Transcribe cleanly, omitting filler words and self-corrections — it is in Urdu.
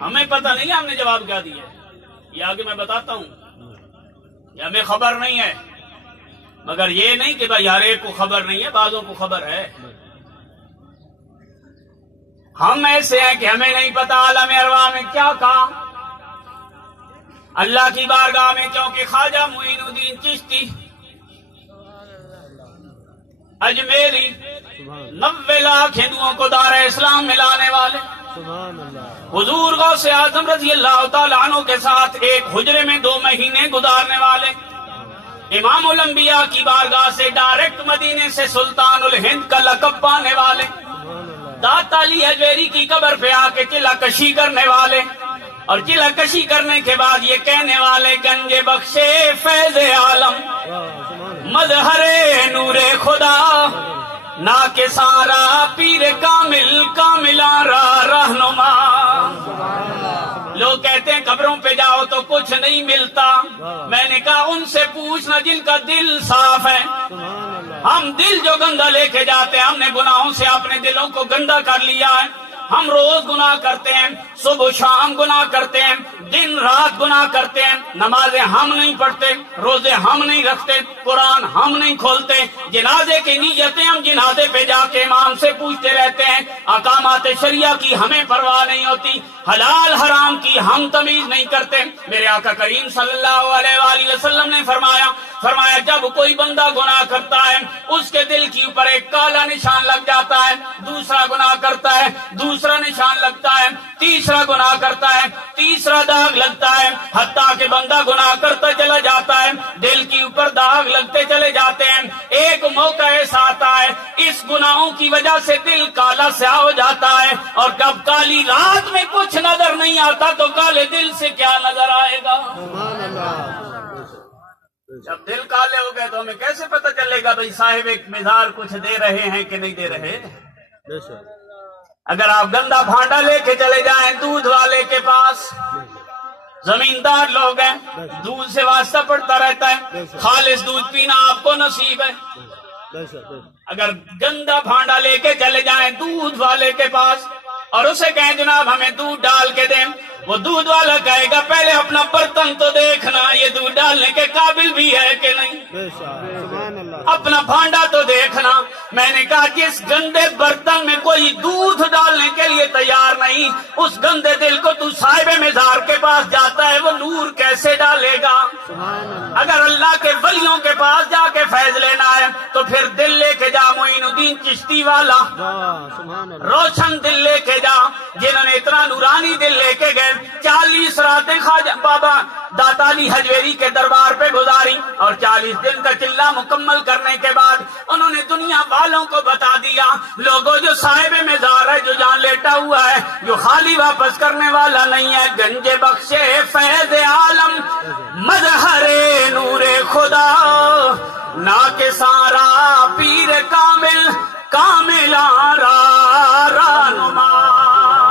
ہمیں پتہ نہیں ہم نے جواب کیا دیا ہے، یہ آگے میں بتاتا ہوں، یہ ہمیں خبر نہیں ہے، مگر یہ نہیں کہ بھائی ہر ایک کو خبر نہیں ہے، بعضوں کو خبر ہے۔ ہم ایسے ہیں کہ ہمیں نہیں پتا عالم ارواح میں کیا کہا اللہ کی بارگاہ میں، کیونکہ خواجہ معین الدین چشتی اجمیری 90 لاکھ ہندوؤں کو دار اسلام میں لانے والے، حضور غوث اعظم رضی اللہ تعالیٰ عنہ کے ساتھ ایک حجرے میں 2 مہینے گزارنے والے، امام الانبیاء کی بارگاہ سے ڈائریکٹ مدینے سے سلطان الہند کا لقب پانے والے، داتا علی حجویری کی قبر پہ آ کے چلہ کشی کرنے والے، اور چلہ کشی کرنے کے بعد یہ کہنے والے گنج بخشے فیض عالم مظہر نور خدا نا کے سارا پیر کامل کاملا را رہنما۔ لوگ کہتے ہیں قبروں پہ جاؤ تو کچھ نہیں ملتا، میں نے کہا ان سے پوچھنا جن کا دل صاف ہے۔ ہم دل جو گندا لے کے جاتے ہیں، ہم نے گناہوں سے اپنے دلوں کو گندا کر لیا ہے، ہم روز گناہ کرتے ہیں، صبح شام گناہ کرتے ہیں، دن رات گناہ کرتے ہیں، نمازیں ہم نہیں پڑھتے، روزے ہم نہیں رکھتے، قرآن ہم نہیں کھولتے، جنازے کی نیتیں ہم جنازے پہ جا کے امام سے پوچھتے رہتے ہیں، احکامات شریعہ کی ہمیں پرواہ نہیں ہوتی، حلال حرام کی ہم تمیز نہیں کرتے۔ میرے آقا کریم صلی اللہ علیہ وآلہ وسلم نے فرمایا جب کوئی بندہ گناہ کرتا ہے اس کے دل کے اوپر ایک کالا نشان لگ جاتا ہے، دوسرا گناہ کرتا ہے دوسرا نشان لگتا ہے، تیسرا گناہ کرتا ہے تیسرا داغ لگتا ہے، حتیٰ کہ بندہ گناہ کرتا چلا جاتا ہے، دل کے اوپر داغ لگتے چلے جاتے ہیں۔ ایک موقع ایسا آتا ہے اس گناہوں کی وجہ سے دل کالا سیاہ ہو جاتا ہے، اور جب کالی رات میں کچھ نظر نہیں آتا تو کالے دل سے کیا نظر آئے گا؟ جب دل کالے ہو گئے تو ہمیں کیسے پتہ چلے گا بھئی صاحب ایک مزار کچھ دے رہے ہیں کہ نہیں دے رہے؟ اگر آپ گندا بھانڈا لے کے چلے جائیں دودھ والے کے پاس، زمیندار لوگ ہیں، دودھ سے واسطہ پڑتا رہتا ہے، خالص دودھ پینا آپ کو نصیب ہے۔ اگر گندا بھانڈا لے کے چلے جائیں دودھ والے کے پاس اور اسے کہیں جناب ہمیں دودھ ڈال کے دیں، وہ دودھ والا کہے گا پہلے اپنا برتن تو دیکھنا یہ دودھ ڈالنے کے قابل بھی ہے کہ نہیں، اپنا بھانڈا تو دیکھنا۔ میں نے کہا جس گندے برتن میں کوئی دودھ ڈالنے کے لیے تیار نہیں، اس گندے دل کو تو صاحب مزار کے پاس جاتا ہے، وہ نور کیسے ڈالے گا؟ اگر اللہ کے ولیوں کے پاس جا کے فیض لینا ہے تو پھر دل لے کے جا معین الدین چشتی والا، روشن دل لے کے جا، جنہوں نے اتنا نورانی دل لے کے گئے، 40 راتیں خواجہ بابا داتا علی حجویری کے دربار پہ گزاری، اور 40 دن کا چلہ مکمل کرنے کے بعد انہوں نے دنیا والوں کو بتا دیا لوگوں جو صاحب مزار ہے، جو جان لیٹا ہوا ہے، جو خالی واپس کرنے والا نہیں ہے، گنج بخشے فیض عالم مظہر نور خدا نا کے سارا پیر کامل کاملا